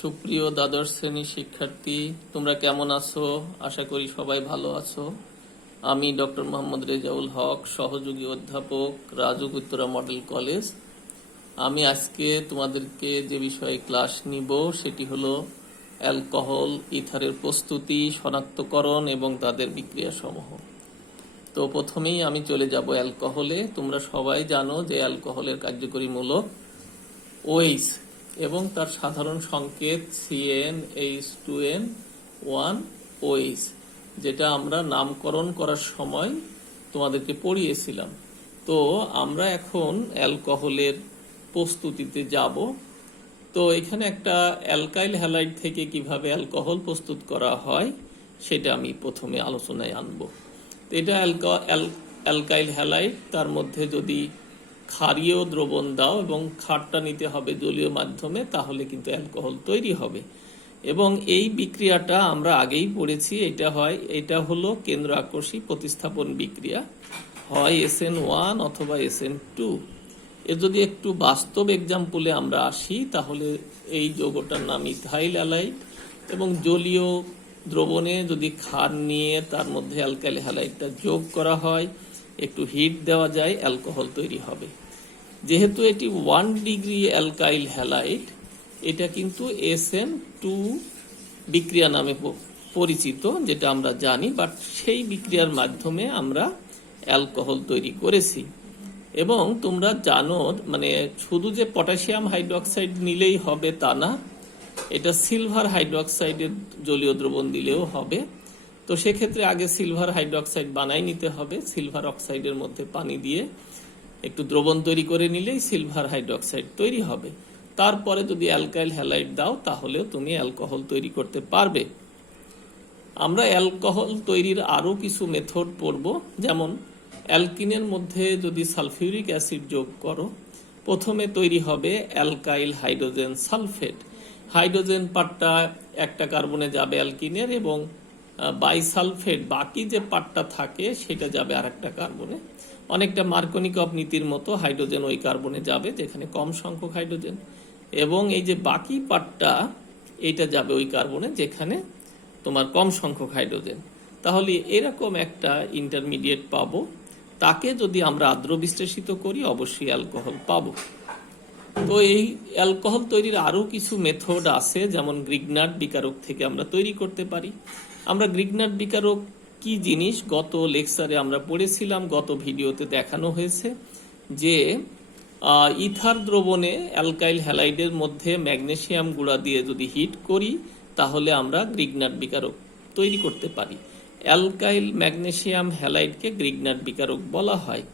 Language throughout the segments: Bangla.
সুপ্রিয় দ্বাদশ শ্রেণীর শিক্ষার্থী, তোমরা কেমন আছো? আশা করি সবাই ভালো আছো। আমি ডক্টর মোহাম্মদ রেজাউল হক, সহযোগী অধ্যাপক, রাজুক উত্তরা মডেল কলেজ। আমি আজকে তোমাদেরকে যে বিষয়ে ক্লাস নিব সেটি হলো অ্যালকোহল ইথারের প্রস্তুতি, শনাক্তকরণ এবং তাদের বিক্রিয়াসমূহ। তো প্রথমেই আমি চলে যাব অ্যালকোহলে। তোমরা সবাই জানো যে অ্যালকোহলের কার্যকরী মূলক OH এবং তার সাধারণ সংকেত CnH2n1OH, যেটা আমরা নামকরণ করার সময় তোমাদেরকে পড়িয়েছিলাম। তো আমরা এখন অ্যালকোহলের প্রস্তুতিতে যাব। তো এখানে একটা অ্যালকাইল হ্যালাইড থেকে কিভাবে অ্যালকোহল প্রস্তুত করা হয় সেটা আমি প্রথমে আলোচনায় আনব। তো এটা অ্যালকাইল হ্যালাইড, তার মধ্যে যদি ক্ষারীয় দ্রবণ দাও এবং ক্ষারটা নিতে হবে জলীয় মাধ্যমে, তাহলে কিন্তু অ্যালকোহল তৈরি হবে। এবং এই বিক্রিয়াটা আমরা আগেই পড়েছি, এটা হলো কেন্দ্র আকর্ষী প্রতিস্থাপন বিক্রিয়া, হয় SN1 অথবা SN2। এর যদি একটু বাস্তব এক্সাম্পলে আমরা আসি, তাহলে এই যৌগটার নাম ইথাইল হ্যালাইড এবং জলীয় দ্রবণে যদি ক্ষার নিয়ে তার মধ্যে অ্যালকাইল হ্যালাইডটা যোগ করা হয়, একটু হিট দেওয়া যায়, অ্যালকোহল তৈরি হবে। যেহেতু এটি 1 ডিগ্রি অ্যালকাইল হ্যালাইড, এটা কিন্তু SN2 বিক্রিয়া নামে পরিচিত, যেটা আমরা জানি, বাট সেই বিক্রিয়ার মাধ্যমে আমরা অ্যালকোহল তৈরি করেছি। এবং তোমরা জানো, মানে শুধু যে পটাশিয়াম হাইড্রোক্সাইড নিলেই হবে তা না, এটা সিলভার হাইড্রোক্সাইডের জলীয় দ্রবণ দিলেও হবে। তো সেক্ষেত্রে আগে সিলভার হাইড্রোক্সাইড বানাই নিতে হবে। সিলভার অক্সাইডের মধ্যে পানি দিয়ে একটু দ্রবণ তৈরি করে নিলেই সিলভার হাইড্রোক্সাইড তৈরি হবে। তারপরে যদি অ্যালকাইল হ্যালাইড দাও, তাহলেও তুমি অ্যালকোহল তৈরি করতে পারবে। আমরা অ্যালকোহল তৈরির আরও কিছু মেথড পড়ব। যেমন অ্যালকিনের মধ্যে যদি সালফিউরিক অ্যাসিড যোগ করো, প্রথমে তৈরি হবে অ্যালকাইল হাইড্রোজেন সালফেট। হাইড্রোজেন পার্টটা একটা কার্বনে যাবে অ্যালকিনের, এবং বাইসালফেট বাকি যে পার্টটা থাকে সেটা যাবে আর একটা কার্বনে। অনেকটা মার্কনিকভ নীতির মতো, হাইড্রোজেন ওই কার্বনে যাবে যেখানে কম সংখ্যক হাইড্রোজেন, এবং এই যে বাকি পার্টটা এইটা যাবে ওই কার্বনে যেখানে তোমার কম সংখ্যক হাইড্রোজেন। তাহলে এরকম একটা ইন্টারমিডিয়েট পাবো। তাকে যদি আমরা আদ্র বিশ্লেষিত করি, অবশ্যই অ্যালকোহল পাবো। তো এই অ্যালকোহল তৈরির আরও কিছু মেথড আছে, যেমন গ্রিগনার্ড বিকারক থেকে আমরা তৈরি করতে পারি। আমরা গ্রিগনার্ড বিকারক কি জিনিস গত লেকচারে আমরা পড়েছিলাম, গত ভিডিওতে দেখানো হয়েছে যে ইথার দ্রবণে অ্যালকাইল হ্যালাইডের মধ্যে ম্যাগনেসিয়াম গুঁড়া দিয়ে যদি হিট করি, তাহলে আমরা গ্রিগনার্ড বিকারক তৈরি করতে পারি। অ্যালকাইল ম্যাগনেসিয়াম হ্যালাইডকে গ্রিগনার্ড বিকারক বলা হয়।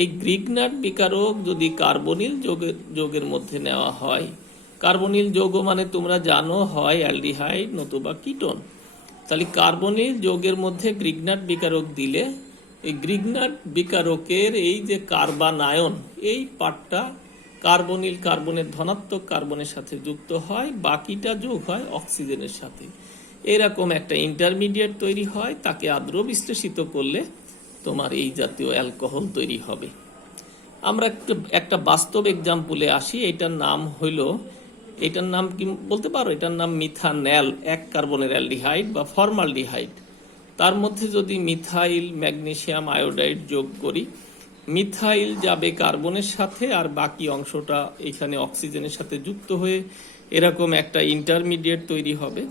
এই গ্রিগনার্ড বিকারক যদি কার্বনিল যৌগের মধ্যে নেওয়া হয়, কার্বনিল যৌগ মানে তোমরা জানো হয় অ্যালডিহাইড নতুবা কিটোন। তাহলে কার্বনিল যৌগের মধ্যে গ্রিগনার্ড বিকারক দিলে এই গ্রিগনার্ড বিকারকের এই যে কার্বানায়ন, এই পার্টটা কার্বনিল কার্বনের ধনাত্মক কার্বনের সাথে যুক্ত হয়, বাকিটা যোগ হয় অক্সিজেনের সাথে। এরকম একটা ইন্টারমিডিয়েট তৈরি হয়, তাকে আদ্র বিশ্লেষিত করলে তোমার এই জাতীয় অ্যালকোহল তৈরি হবে। আমরা একটা বাস্তব এক্সাম্পলে আসি। এটার নাম কি বলতে পারো? এটার নাম মিথানল, 1 কার্বনের অ্যালডিহাইড বা ফর্মালডিহাইড। তার মধ্যে যদি মিথাইল ম্যাগনেসিয়াম আয়োডাইড যোগ করি, মিথাইল যাবে কার্বনের সাথে আর বাকি অংশটা এখানে অক্সিজেনের সাথে যুক্ত হয়ে এরকম একটা ইন্টারমিডিয়েট তৈরি হবে।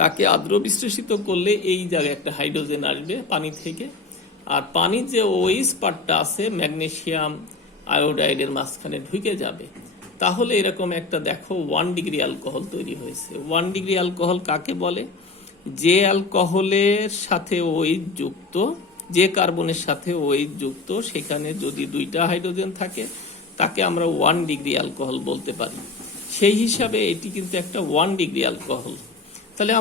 তাকে আদ্র বিশ্লেষিত করলে এই জায়গায় একটা হাইড্রোজেন আসবে পানি থেকে, আর পানির যে OH পার্টটা আছে ম্যাগনেসিয়াম আয়োডাইডের মাঝখানে ঢুকে যাবে। তাহলে এরকম একটা দেখো 1 ডিগ্রি অ্যালকোহল তৈরি হয়েছে। 1 ডিগ্রি অ্যালকোহল কাকে বলে? যে অ্যালকোহলের সাথে OH যুক্ত, যে কার্বনের সাথে OH যুক্ত, সেখানে যদি 2টা হাইড্রোজেন থাকে, তাকে আমরা 1 ডিগ্রি অ্যালকোহল বলতে পারি। সেই হিসাবে এটি কিন্তু একটা 1 ডিগ্রি অ্যালকোহল। তাহলে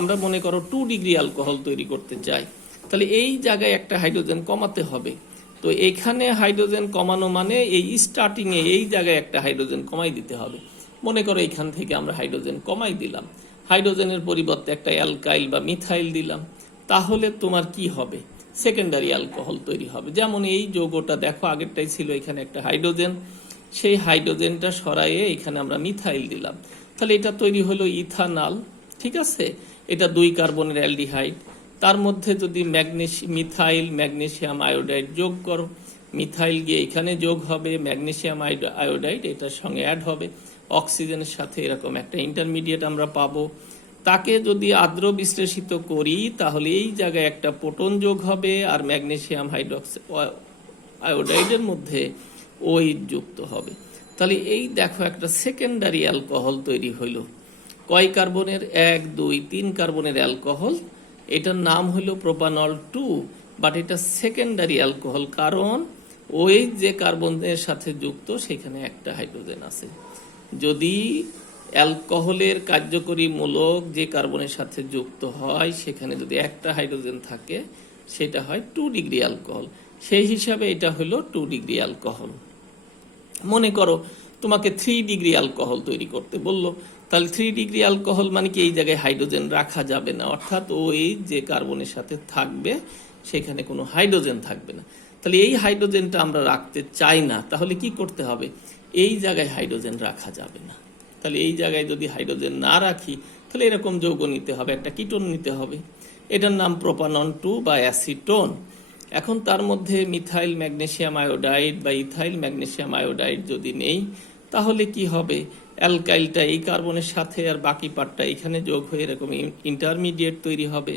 আমরা মনে করো 2 ডিগ্রি অ্যালকোহল তৈরি করতে চাই, তাহলে এই জায়গায় একটা হাইড্রোজেন কমাতে হবে। তো এখানে হাইড্রোজেন কমানো মানে এই স্টার্টিংয়ে এই জায়গায় একটা হাইড্রোজেন কমাই দিতে হবে। মনে করো এখান থেকে আমরা হাইড্রোজেন কমাই দিলাম, হাইড্রোজেনের পরিবর্তে একটা অ্যালকাইল বা মিথাইল দিলাম, তাহলে তোমার কি হবে? সেকেন্ডারি অ্যালকোহল তৈরি হবে। যেমন এই যৌগটা দেখো, আগেরটাই ছিল এখানে একটা হাইড্রোজেন, সেই হাইড্রোজেনটা সরাইয়ে এখানে আমরা মিথাইল দিলাম, তাহলে এটা তৈরি হলো ইথানল, ঠিক আছে। এটা 2 কার্বনের অ্যালডিহাইড, তার মধ্যে যদি মিথাইল ম্যাগনেসিয়াম আয়োডাইড যোগ করো, মিথাইল গিয়ে এখানে যোগ হবে, ম্যাগনেসিয়াম আয়োডাইড এটার সঙ্গে অ্যাড হবে, অক্সিজেনের সাথে এরকম একটা ইন্টারমিডিয়েট আমরা পাবো। তাকে যদি আদ্র বিশ্লেষিত করি তাহলে এই জায়গায় একটা প্রোটন যোগ হবে, আর ম্যাগনেসিয়াম আয়োডাইডের মধ্যে OH যুক্ত হবে। তাহলে এই দেখো একটা সেকেন্ডারি অ্যালকোহল তৈরি হইল। কয় কার্বনের? 1 2 3 কার্বনের অ্যালকোহল। এটার নাম হলো প্রোপানল 2, বাট এটা সেকেন্ডারি অ্যালকোহল, কারণ OH যে কার্বনের সাথে যুক্ত সেখানে একটা হাইড্রোজেন আছে। যদি অ্যালকোহলের কার্যকরী মূলক যে কার্বনের সাথে যুক্ত হয় সেখানে যদি একটা হাইড্রোজেন থাকে সেটা হয় 2 ডিগ্রি অ্যালকোহল। সেই হিসাবে এটা হলো 2 ডিগ্রি অ্যালকোহল। মনে করো তোমাকে 3 ডিগ্রি অ্যালকোহল তৈরি করতে বললো, তাহলে 3 ডিগ্রি অ্যালকোহল মানে কি এই জায়গায় হাইড্রোজেন রাখা যাবে না, অর্থাৎ ওই যে কার্বনের সাথে থাকবে সেখানে কোনো হাইড্রোজেন থাকবে না। তাহলে এই হাইড্রোজেনটা আমরা রাখতে চাই না, তাহলে কি করতে হবে? এই জায়গায় হাইড্রোজেন রাখা যাবে না। তাহলে এই জায়গায় যদি হাইড্রোজেন না রাখি তাহলে এরকম যৌগ নিতে হবে, একটা কিটোন নিতে হবে। এটার নাম প্রোপানন 2 বা অ্যাসিটোন। এখন তার মধ্যে মিথাইল ম্যাগনেসিয়াম আয়োডাইড বা ইথাইল ম্যাগনেসিয়াম আয়োডাইড যদি নেই তাহলে কি হবে? অ্যালকাইলটা এই কার্বনের সাথে আর বাকি পার্টটা এখানে যোগ হয়ে এরকম ইন্টারমিডিয়েট তৈরি হবে।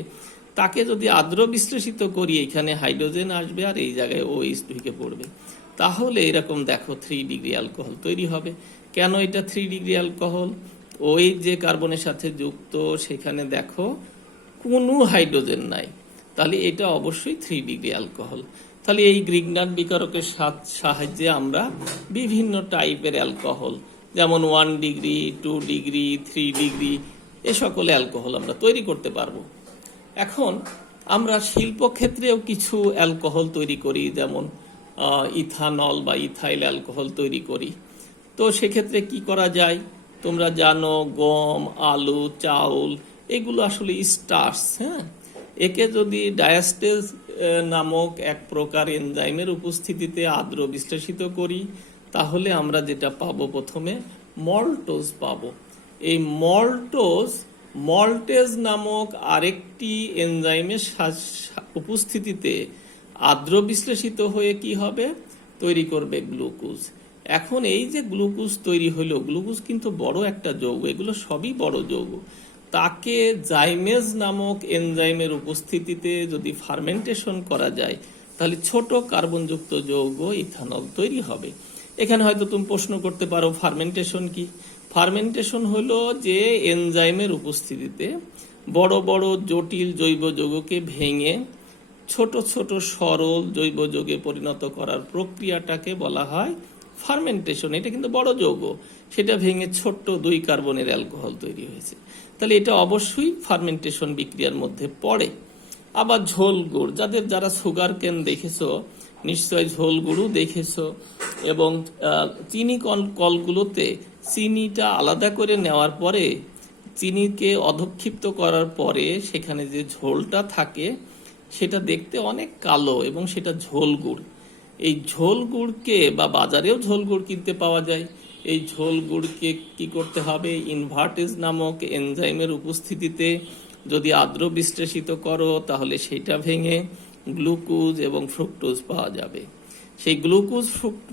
তাকে যদি আদ্র বিশ্লেষিত করি এখানে হাইড্রোজেন আসবে আর এই জায়গায় OH ঢুকে পড়বে, তাহলে এরকম দেখো 3 ডিগ্রি অ্যালকোহল তৈরি হবে। কেন এটা 3 ডিগ্রি অ্যালকোহল? OH যে কার্বনের সাথে যুক্ত সেখানে দেখো কোনো হাইড্রোজেন নাই, তাহলে এটা অবশ্যই 3 ডিগ্রি অ্যালকোহল। তাহলে এই গ্রিগনার বিকারকের সাহায্যে আমরা বিভিন্ন টাইপের অ্যালকোহল, যেমন 1 ডিগ্রি 2 ডিগ্রি 3 ডিগ্রি এ সকল অ্যালকোহল আমরা তৈরি করতে পারবো। এখন আমরা শিল্পক্ষেত্রেও কিছু অ্যালকোহল তৈরি করি, যেমন ইথানল বা ইথাইল অ্যালকোহল তৈরি করি। তো সেক্ষেত্রে কি করা যায়? তোমরা জানো গম, আলু, চাউল এগুলো আসলে স্টার্চ, হ্যাঁ। একে যদি ডায়াস্টেজ নামক এক প্রকার এনজাইমের উপস্থিতিতে আদ্র বিশ্লেষিত করি তাহলে আমরা যেটা পাবো, প্রথমে মল্টোজ পাবো। এই মল্টেজ নামক আরেকটি এনজাইমের উপস্থিতিতে আদ্র বিশ্লেষিত হয়ে কি হবে? তৈরি করবে গ্লুকোজ। এখন এই যে গ্লুকোজ তৈরি হলো, গ্লুকোজ কিন্তু বড় একটা যৌগ, এগুলো সবই বড় যৌগ। তাকে জাইমেজ নামক এনজাইমের উপস্থিতিতে যদি ফার্মেন্টেশন করা যায় তাহলে ছোট কার্বনযুক্ত যৌগ ইথানল তৈরি হবে। এখানে হয়তো তুমি প্রশ্ন করতে পারো ফার্মেন্টেশন কি? ফার্মেন্টেশন হলো যে এনজাইমের উপস্থিতিতে বড় বড় জটিল জৈব যৌগকে ভেঙে ছোট ছোট সরল জৈব যৌগে পরিণত করার প্রক্রিয়াটাকে বলা হয় ফার্মেন্টেশন। এটা কিন্তু বড় যৌগ, সেটা ভেঙে ছোট্ট 2 কার্বনের অ্যালকোহল তৈরি হয়েছে, তাহলে এটা অবশ্যই ফার্মেন্টেশন বিক্রিয়ার মধ্যে পড়ে। আবার ঝোল গুড়, যারা সুগার কেন দেখেছো নিশ্চয় ঝোল গুড়ও দেখেছো, এবং চিনি কলগুলোতে চিনিটা আলাদা করে নেওয়ার পরে চিনিকে অধক্ষিপ্ত করার পরে সেখানে যে ঝোলটা থাকে সেটা দেখতে অনেক কালো এবং সেটা ঝোল গুড়। এই ঝোল গুড়কে, বা বাজারেও ঝোল গুড় কিনতে পাওয়া যায়, এই ঝোল গুড়কে কি করতে হবে? ইনভার্টেজ নামক এনজাইমের উপস্থিতিতে যদি আদ্র বিশ্লেষিত করো তাহলে সেটা ভেঙে গ্লুকোজ এবং ফ্রুক্টোজ পাওয়া যাবে। সেই গ্লুকোজ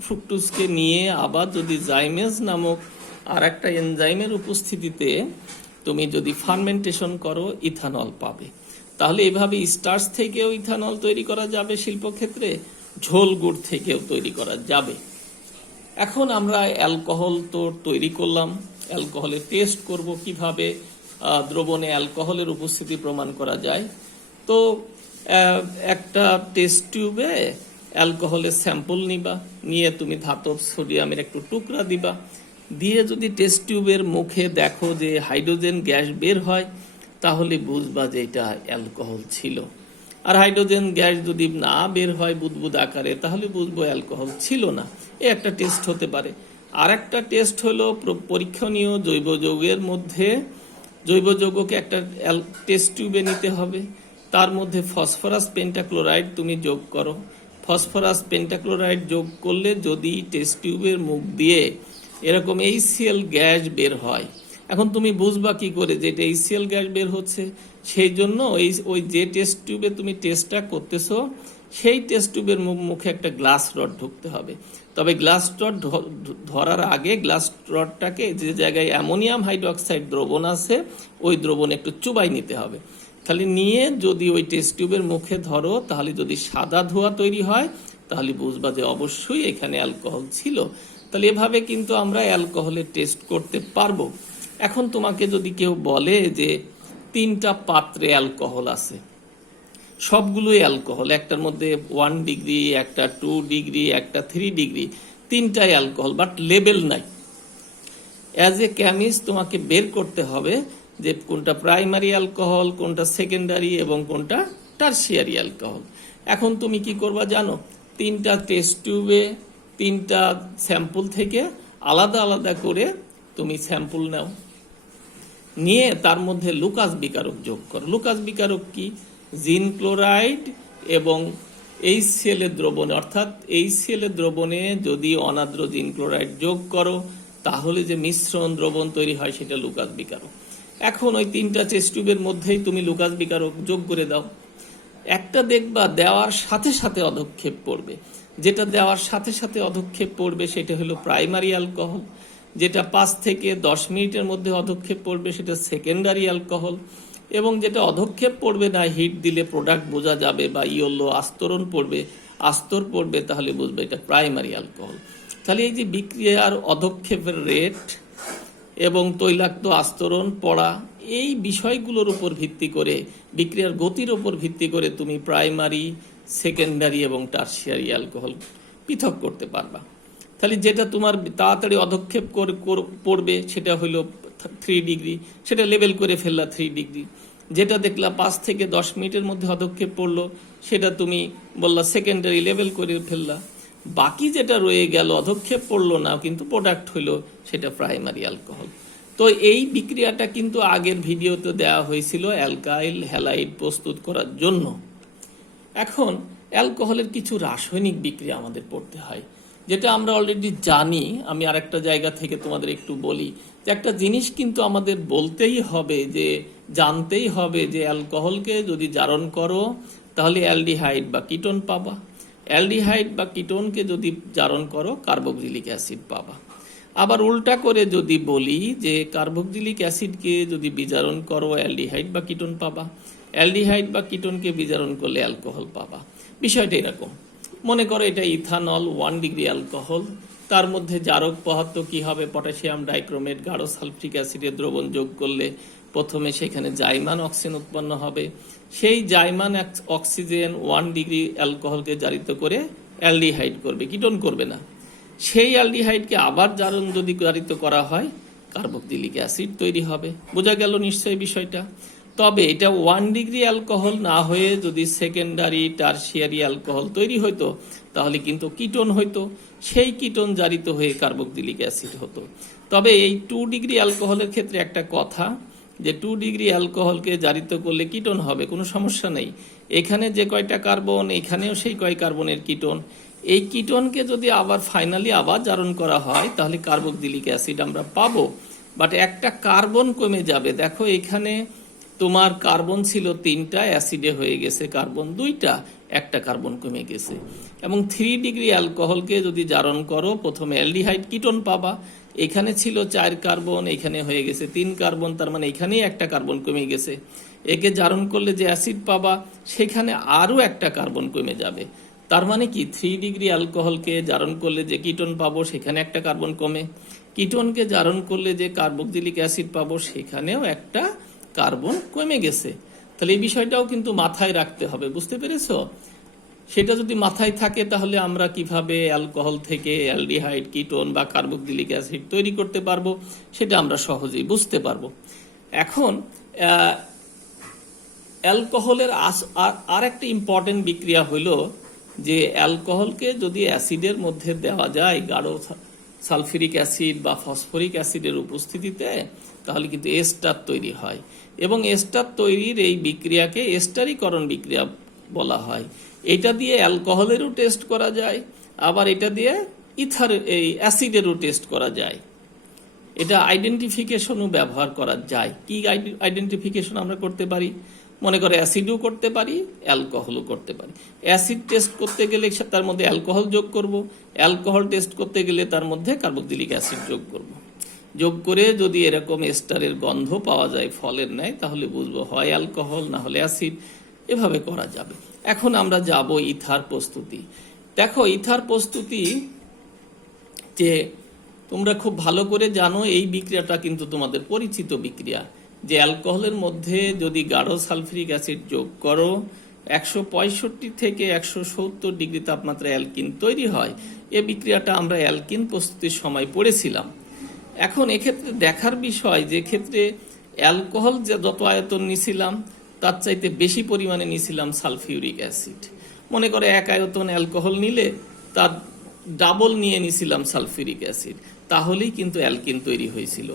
ফ্রুক্টোজকে নিয়ে আবার যদি জাইমেজ নামক আর একটা এনজাইমের উপস্থিতিতে তুমি যদি ফার্মেন্টেশন করো ইথানল পাবে। তাহলে এভাবে স্টার্চ থেকেও ইথানল তৈরি করা যাবে শিল্পক্ষেত্রে, ঝোল গুড় থেকেও তৈরি করা যাবে। এখন আমরা অ্যালকোহল তো তৈরি করলাম, অ্যালকোহলের টেস্ট করব কিভাবে দ্রবণে অ্যালকোহলের উপস্থিতি প্রমাণ করা যায়। তো একটা টেস্ট টিউবে অ্যালকোহলের স্যাম্পল নিবা, নিয়ে তুমি ধাতব সোডিয়ামের একটু টুকরা দিবা, দিয়ে যদি টেস্ট টিউবের মুখে দেখো যে হাইড্রোজেন গ্যাস বের হয় তাহলে বুঝবা যে এটা অ্যালকোহল ছিল। আর হাইড্রোজেন গ্যাস যদি না বের হয় বুদবুদ আকারে তাহলে বুঝবো অ্যালকোহল ছিল না। এ একটা টেস্ট হতে পারে। আর একটা টেস্ট হলো পরীক্ষণীয় জৈব যৌগের মধ্যে জৈব যৌগকে একটা টেস্ট টিউবে নিতে হবে, তার মধ্যে ফসফরাস পেন্টাক্লোরাইড তুমি যোগ করো। ফসফরাস পেন্টাক্লোরাইড যোগ করলে যদি টেস্ট টিউবের মুখ দিয়ে এরকম HCl গ্যাস বের হয়, এখন তুমি বুঝবা কি করে যে এটা HCl গ্যাস বের হচ্ছে? সেই জন্য ওই যে টেস্ট টিউবে তুমি টেস্টটা করতেছো সেই টেস্ট টিউবের মুখে একটা গ্লাস রড ঢুকতে হবে। তবে গ্লাস রড ধরার আগে গ্লাস রডটাকে যে জায়গায় অ্যামোনিয়াম হাইড্রোক্সাইড দ্রবণ আছে ওই দ্রবণ একটু চুবাই নিতে হবে। তাহলে নিয়ে যদি ওই টেস্ট টিউবের মুখে ধরো, তাহলে যদি সাদা ধোঁয়া তৈরি হয় তাহলে বুঝবা যে অবশ্যই এখানে অ্যালকোহল ছিল। তাহলে এভাবে কিন্তু আমরা অ্যালকোহলের টেস্ট করতে পারবো। এখন তোমাকে যদি কেউ বলে যে 3টা পাত্রে অ্যালকোহল আছে, সবগুলোই অ্যালকোহল, একটার মধ্যে 1 ডিগ্রি, একটা 2 ডিগ্রি, একটা 3 ডিগ্রি, 3টাই অ্যালকোহল, বাট লেবেল নাই। অ্যাজ এ কেমিস্ট তোমাকে বের করতে হবে যে কোনটা প্রাইমারি অ্যালকোহল, কোনটা সেকেন্ডারি এবং কোনটা টারশিয়ারি অ্যালকোহল। এখন তুমি কি করবা জানো? 3টা টেস্ট টিউবে 3টা স্যাম্পল থেকে আলাদা আলাদা করে তুমি স্যাম্পল নাও, নিয়ে তার মধ্যে লুকাস বিকারক যোগ করো। লুকাস বিকারক কি? জিন ক্লোরাইড এবং HCl এর দ্রবণে, অর্থাৎ HCl এর দ্রবণে যদি অনাদ্র জিন ক্লোরাইড যোগ করো তাহলে যে মিশ্রণ দ্রবণ তৈরি হয় সেটা লুকাস বিকারক। এখন ওই 3টা টেস্ট টিউবের মধ্যেই তুমি লুকাস বিকারক যোগ করে দাও। একটা দেখবা দেওয়ার সাথে সাথে অধক্ষেপ পড়বে, যেটা দেওয়ার সাথে সাথে অধক্ষেপ পড়বে সেটা হলো প্রাইমারি অ্যালকোহল। যেটা 5 থেকে 10 মিনিটের মধ্যে অধক্ষেপ পড়বে সেটা সেকেন্ডারি অ্যালকোহল। এবং যেটা অধক্ষেপ পড়বে না, হিট দিলে প্রোডাক্ট বোঝা যাবে বা ইয়েলো আস্তরণ পড়বে, আস্তর পড়বে, তাহলে বুঝবে এটা প্রাইমারি অ্যালকোহল। তাহলে এই যে বিক্রিয়ার অধক্ষেপের রেট এবং তৈলাক্ত আস্তরণ পড়া, এই বিষয়গুলোর উপর ভিত্তি করে, বিক্রিয়ার গতির উপর ভিত্তি করে তুমি প্রাইমারি, সেকেন্ডারি এবং টারশিয়ারি অ্যালকোহল পৃথক করতে পারবা। তাহলে যেটা তোমার তাড়াতাড়ি অধক্ষেপ পড়বে সেটা হলো 3 ডিগ্রি, সেটা লেবেল করে ফেললা 3 ডিগ্রি। যেটা দেখলা 5 থেকে 10 মিনিটের মধ্যে অধক্ষেপ পড়লো সেটা তুমি বললা সেকেন্ডারি, লেবেল করে ফেললা। বাকি যেটা রয়ে গেল অধক্ষেপ পড়লো না কিন্তু প্রোডাক্ট হইলো, সেটা প্রাইমারি অ্যালকোহল। তো এই বিক্রিয়াটা কিন্তু আগের ভিডিওতে দেওয়া হয়েছিল অ্যালকাইল হ্যালাইড প্রস্তুত করার জন্য। এখন অ্যালকোহলের কিছু রাসায়নিক বিক্রিয়া আমাদের পড়তে হয়, যেটা আমরা অলরেডি জানি। আমি আরেকটা জায়গা থেকে তোমাদের একটু বলি যে একটা জিনিস কিন্তু আমাদের বলতেই হবে, যে জানতেই হবে যে অ্যালকোহলকে যদি জারণ করো তাহলে অ্যালডিহাইড বা কিটোন পাবা, অ্যালডিহাইড বা কিটোনকে যদি জারণ করো কার্বক্সিলিক অ্যাসিড পাবা। আবার উল্টা করে যদি বলি যে কার্বক্সিলিক অ্যাসিডকে যদি বিজারণ করো অ্যালডিহাইড বা কিটোন পাবা, অ্যালডিহাইড বা কিটোনকে বিজারণ করলে অ্যালকোহল পাবা। বিষয়টা এরকম, মনে করো এটা ইথানল 1 ডিগ্রি অ্যালকোহল, তার মধ্যে জারক পদার্থ কি হবে? পটাশিয়াম ডাইক্রোমেট, গাঢ় সালফ্রিক অ্যাসিডের দ্রবণ যোগ করলে প্রথমে সেখানে জাইমান অক্সিজেন উৎপন্ন হবে। সেই জাইমান অক্সিজেন 1 ডিগ্রি অ্যালকোহলকে জারিত করে অ্যালডিহাইড করবে, কিটোন করবে না। সেই অ্যালডিহাইডকে আবার জারণ যদি জারিত করা হয় কার্বক্সিলিক অ্যাসিড তৈরি হবে। বোঝা গেল নিশ্চয়ই বিষয়টা? তবে এটা 1 ডিগ্রি অ্যালকোহল না হয়ে যদি সেকেন্ডারি টারশিয়ারি অ্যালকোহল তৈরি হইতো তাহলে কিন্তু কিটোন হইতো, সেই কিটোন জারিত হয়ে কার্বক্সিলিক অ্যাসিড হতো। তবে এই 2 ডিগ্রি অ্যালকোহলের ক্ষেত্রে একটা কথা, যে 2 ডিগ্রি অ্যালকোহলকে জারিত করলে কিটোন হবে, কোনো সমস্যা নেই। এখানে যে কয়টা কার্বন, এখানেও সেই কয় কার্বনের কিটোন। এই কিটোনকে যদি আবার ফাইনালি আবার জারণ করা হয় তাহলে কার্বক্সিলিক অ্যাসিড আমরা পাবো, বাট একটা কার্বন কমে যাবে। দেখো এখানে তোমার কার্বন ছিল 3টা, অ্যাসিডে হয়ে গেছে কার্বন 2টা, একটা কার্বন কমে গেছে। এবং 3 ডিগ্রি অ্যালকোহলকে যদি জারণ করো প্রথমে অ্যালডিহাইড কিটোন পাবা, এখানে ছিল 4 কার্বন, এখানে হয়ে গেছে 3 কার্বন, তার মানে এখানেই একটা কার্বন কমে গেছে। একে জারণ করলে যে অ্যাসিড পাবা সেখানে আরও একটা কার্বন কমে যাবে। তার মানে কি 3 ডিগ্রি অ্যালকোহলকে জারণ করলে যে কিটোন পাবো সেখানে একটা কার্বন কমে, কিটোনকে জারণ করলে যে কার্বক্সিলিক অ্যাসিড পাবো সেখানেও একটা কার্বন কমে গেছে। তাহলে এই বিষয়টাও কিন্তু মাথায় রাখতে হবে, বুঝতে পেরেছো? সেটা যদি মাথায় থাকে তাহলে আমরা কিভাবে অ্যালকোহল থেকে অ্যালডিহাইড, কিটোন বা কার্বক্সিলিক অ্যাসিড তৈরি করতে পারবো সেটা আমরা সহজেই বুঝতে পারবো। এখন অ্যালকোহলের আর একটা ইম্পর্টেন্ট বিক্রিয়া হলো যে অ্যালকোহলকে যদি অ্যাসিডের মধ্যে দেওয়া যায় গাঢ় সালফিউরিক অ্যাসিড বা ফসফরিক অ্যাসিডের উপস্থিতিতে, তাহলে কিন্তু এস্টার তৈরি হয়। এবং এস্টার তৈরির এই বিক্রিয়াকে এস্টারীকরণ বিক্রিয়া বলা হয়। এটা দিয়ে অ্যালকোহলেরও টেস্ট করা যায়, আবার এটা দিয়ে এই অ্যাসিডেরও টেস্ট করা যায়। এটা আইডেন্টিফিকেশনও ব্যবহার করা যায়। কি আইডেন্টিফিকেশন আমরা করতে পারি? মনে করে অ্যাসিডও করতে পারি, অ্যালকোহলও করতে পারি। অ্যাসিড টেস্ট করতে গেলে তার মধ্যে অ্যালকোহল যোগ করব, অ্যালকোহল টেস্ট করতে গেলে তার মধ্যে কার্বক্সিলিক অ্যাসিড যোগ করব। যোগ করে যদি এরকম এস্টারের গন্ধ পাওয়া যায় ফলের ন্যায়, তাহলে বুঝবো হয় অ্যালকোহল না হলে অ্যাসিড। এভাবে করা যাবে। এখন আমরা যাব ইথার প্রস্তুতি। দেখো, ইথার প্রস্তুতি যে তোমরা খুব ভালো করে জানো, এই বিক্রিয়াটা কিন্তু তোমাদের পরিচিত বিক্রিয়া, যে অ্যালকোহলের মধ্যে যদি গাঢ় সালফিউরিক অ্যাসিড যোগ করো 165 থেকে 170 ডিগ্রি তাপমাত্রায় অ্যালকিন তৈরি হয়। এই বিক্রিয়াটা আমরা অ্যালকিন প্রস্তুতির সময় পড়েছিলাম। এখন এক্ষেত্রে দেখার বিষয়, যে ক্ষেত্রে অ্যালকোহল যে যত আয়তন নিছিলাম তার চাইতে বেশি পরিমাণে নিছিলাম সালফিউরিক অ্যাসিড। মনে করে 1 আয়তন অ্যালকোহল নিলে তার ডাবল নিয়ে নিছিলাম সালফিউরিক অ্যাসিড, তাহলেই কিন্তু অ্যালকিন তৈরি হয়েছিল।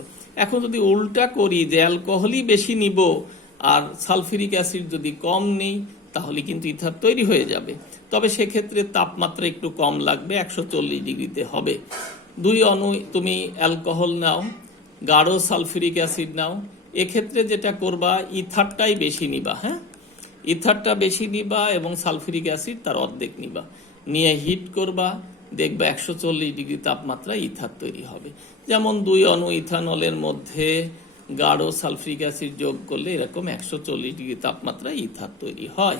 এখন যদি উল্টা করি, যে অ্যালকোহলই বেশি নিব আর সালফিউরিক অ্যাসিড যদি কম নেই, তাহলে কিন্তু ইথার তৈরি হয়ে যাবে। তবে সেক্ষেত্রে তাপমাত্রা একটু কম লাগবে, 140 ডিগ্রিতে হবে। 2 অণু তুমি অ্যালকোহল নাও, গাঢ় সালফিউরিক অ্যাসিড নাও, এক্ষেত্রে যেটা করবা ইথারটাই বেশি নিবা। হ্যাঁ, ইথারটা বেশি নিবা এবং সালফিউরিক অ্যাসিড তার অর্ধেক নিবা, নিয়ে হিট করবা, দেখবা 140 ডিগ্রি তাপমাত্রায় ইথার তৈরি হবে। যেমন 2 অণু ইথানলের মধ্যে গাঢ় সালফিউরিক অ্যাসিড যোগ করলে এরকম 140 ডিগ্রি তাপমাত্রায় ইথার তৈরি হয়।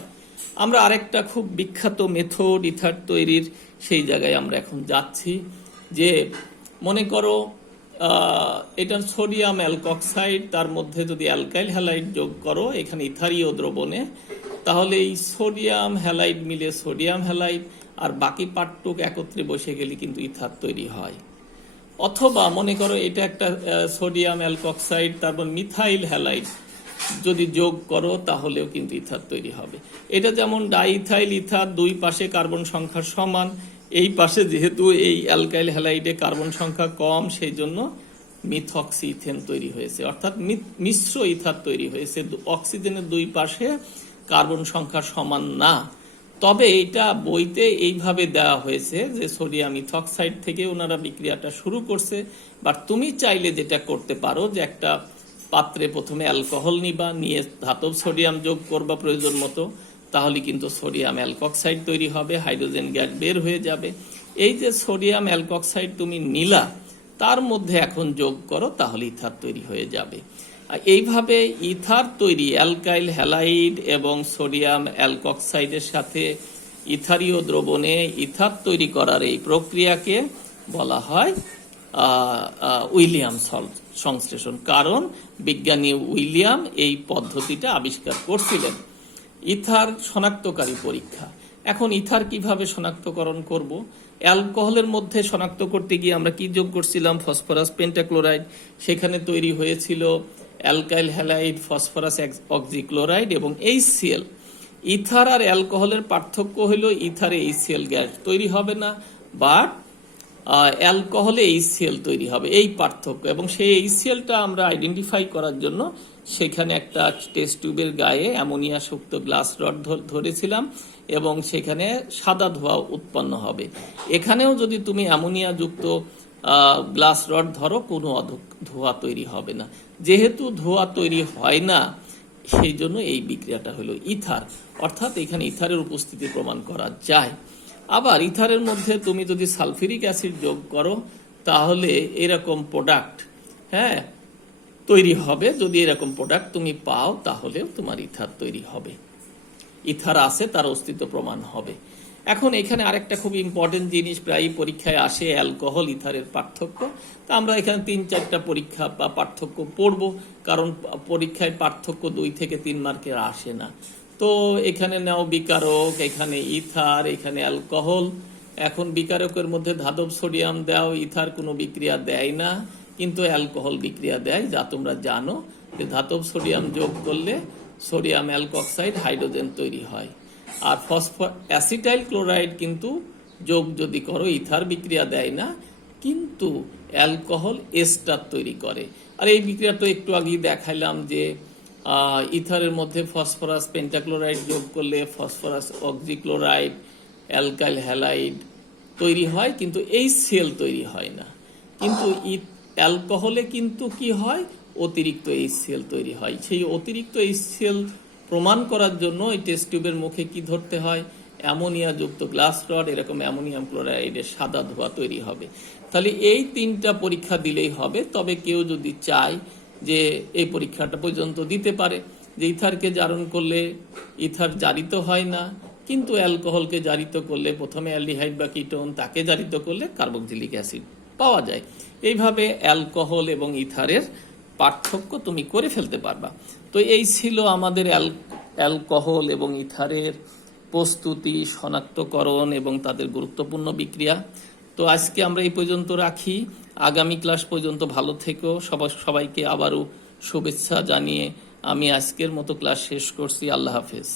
আমরা আরেকটা খুব বিখ্যাত মেথড ইথার তৈরির, সেই জায়গায় আমরা এখন যাচ্ছি। যে মনে করো এটার সোডিয়াম অ্যালকক্সাইড, তার মধ্যে যদি অ্যালকাইল হ্যালাইড যোগ করো এখানে ইথারীয় দ্রবণে, তাহলে এই সোডিয়াম হ্যালাইড মিলে সোডিয়াম হ্যালাইড, আর বাকি পার্টটুক একত্রে বসে গেলে কিন্তু ইথার তৈরি হয়। অথবা মনে করো এটা একটা সোডিয়াম অ্যালকক্সাইড, তারপর মিথাইল হ্যালাইড যদি যোগ করো তাহলেও কিন্তু ইথার তৈরি হবে। এটা যেমন ডাইথাইল ইথার, 2 পাশে কার্বন সংখ্যা সমান, এই পাশে যেহেতু এই অ্যালকাইল হ্যালাইডে কার্বন সংখ্যা কম, সেই জন্য মিথক্সি ইথেন তৈরি হয়েছে, অর্থাৎ মিশ্র ইথার তৈরি হয়েছে। অক্সিজেনের 2 পাশে কার্বন সংখ্যা সমান না। তবে এটা বইতে এইভাবে দেওয়া হয়েছে যে সোডিয়াম ইথক্সাইড থেকে ওনারা বিক্রিয়াটা শুরু করছে। বাট তুমি চাইলে যেটা করতে পারো, যে একটা পাত্রে প্রথমে অ্যালকোহল নিবা, নিয়ে ধাতব সোডিয়াম যোগ করবা প্রয়োজন মতো, তাহলে কিন্তু সোডিয়াম অ্যালকক্সাইড তৈরি হবে, হাইড্রোজেন গ্যাস বের হয়ে যাবে। এই যে সোডিয়াম অ্যালকক্সাইড তুমি নিলা, তার মধ্যে এখন যোগ করো, তাহলে ইথার তৈরি হয়ে যাবে। এইভাবে ইথার তৈরি, অ্যালকাইল হ্যালাইড এবং সোডিয়াম অ্যালকক্সাইডের সাথে ইথারীয় দ্রবণে ইথার তৈরি করার এই প্রক্রিয়াকে বলা হয় উইলিয়াম সংশ্লেষণ। কারণ বিজ্ঞানী উইলিয়াম এই পদ্ধতিটা আবিষ্কার করছিলেন। ইথার শনাক্তকারী পরীক্ষা। এখন ইথার কিভাবে শনাক্তকরণ করব? অ্যালকোহলের মধ্যে শনাক্ত করতে গিয়ে আমরা কি যোগ করছিলাম? Phosphorus pentachloride. সেখানে তৈরি হয়েছিল অ্যালকাইল হ্যালাইড, ফসফরাস অক্সিক্লোরাইড এবং HCl। ইথার আর অ্যালকোহলের পার্থক্য হলো ইথারে HCl গ্যাস তৈরি হবে না, বাট অ্যালকোহলে HCl তৈরি হবে, এই পার্থক্য। এবং সেই HClটা আমরা আইডেন্টিফাই করার জন্য সেখানে একটা টেস্ট টিউবের গায়ে অ্যামোনিয়া যুক্ত গ্লাস রড ধরেছিলাম এবং সেখানে সাদা ধোঁয়া উৎপন্ন হবে। এখানেও যদি তুমি অ্যামোনিয়া যুক্ত গ্লাস রড ধরো, কোনো ধোঁয়া তৈরি হবে না। যেহেতু ধোঁয়া তৈরি হয় না, সেই জন্য এই বিক্রিয়াটা হলো ইথার, অর্থাৎ এখানে ইথারের উপস্থিতি প্রমাণ করা যায়। আবার ইথারের মধ্যে তুমি যদি সালফিউরিক অ্যাসিড যোগ করো, তাহলে এরকম প্রোডাক্ট তৈরি হবে। যদি এরকম প্রোডাক্ট তুমি পাও, তাহলেও তোমার ইথার তৈরি হবে। ইথার আছে, তার অস্তিত্ব প্রমাণ হবে। এখন এখানে আরেকটা খুব ইম্পর্টেন্ট জিনিস প্রায় পরীক্ষায় আসে, অ্যালকোহল ইথারের পার্থক্য। তা আমরা এখানে 3-4টা পরীক্ষা বা পার্থক্য পড়ব, কারণ পরীক্ষায় পার্থক্য 2 থেকে 3 মার্কের আসে না। তো এখানে নাও বিকারক, এখানে ইথার, এখানে অ্যালকোহল। এখন বিকারকের মধ্যে ধাতব সোডিয়াম দাও, ইথার কোনো বিক্রিয়া দেয় না, কিন্তু অ্যালকোহল বিক্রিয়া দেয়, যা তোমরা জানো যে ধাতব সোডিয়াম যোগ করলে সোডিয়াম অ্যালকক্সাইড হাইড্রোজেন তৈরি হয়। আর অ্যাসিটাইল ক্লোরাইড কিন্তু যোগ যদি করো, ইথার বিক্রিয়া দেয় না, কিন্তু অ্যালকোহল এস্টার তৈরি করে। আর এই বিক্রিয়াটা একটু আগেই দেখাইলাম যে ইথারের মধ্যে ফসফরাস পেন্টাক্লোরাইড যোগ করলে ফসফরাস অক্সিক্লোরাইড, অ্যালকাইল হ্যালাইড তৈরি হয়, কিন্তু HCl তৈরি হয় না। কিন্তু অ্যালকোহলে কিন্তু কি হয়, অতিরিক্ত HCl তৈরি হয়। সেই অতিরিক্ত HCl প্রমাণ করার জন্য এই টেস্ট টিউবের মুখে কি ধরতে হয়, অ্যামোনিয়া যুক্ত গ্লাস রড, এরকম অ্যামোনিয়াম ক্লোরাইডের সাদা ধোঁয়া তৈরি হবে। তাহলে এই 3টা পরীক্ষা দিলেই হবে। তবে কেউ যদি চায় যে এই পরীক্ষাটা পর্যন্ত দিতে পারে, যে ইথারকে জারণ করলে ইথার জারিত হয় না, কিন্তু অ্যালকোহলকে জারিত করলে, প্রথমে অ্যালডিহাইড বা কিটোন, তাকে জারিত করলে কার্বক্সিলিক অ্যাসিড পাওয়া যায়। এইভাবে অ্যালকোহল এবং ইথারের পার্থক্য তুমি করে ফেলতে পারবা। তো এই ছিল আমাদের অ্যালকোহল এবং ইথারের প্রস্তুতি, শনাক্তকরণ এবং তাদের গুরুত্বপূর্ণ বিক্রিয়া। তো আজকে আমরা এই পর্যন্ত রাখি। আগামী ক্লাস পর্যন্ত ভালো থেকো। সবাইকে আবারও শুভেচ্ছা জানিয়ে আমি আজকের মতো ক্লাস শেষ করছি। আল্লাহ হাফেজ।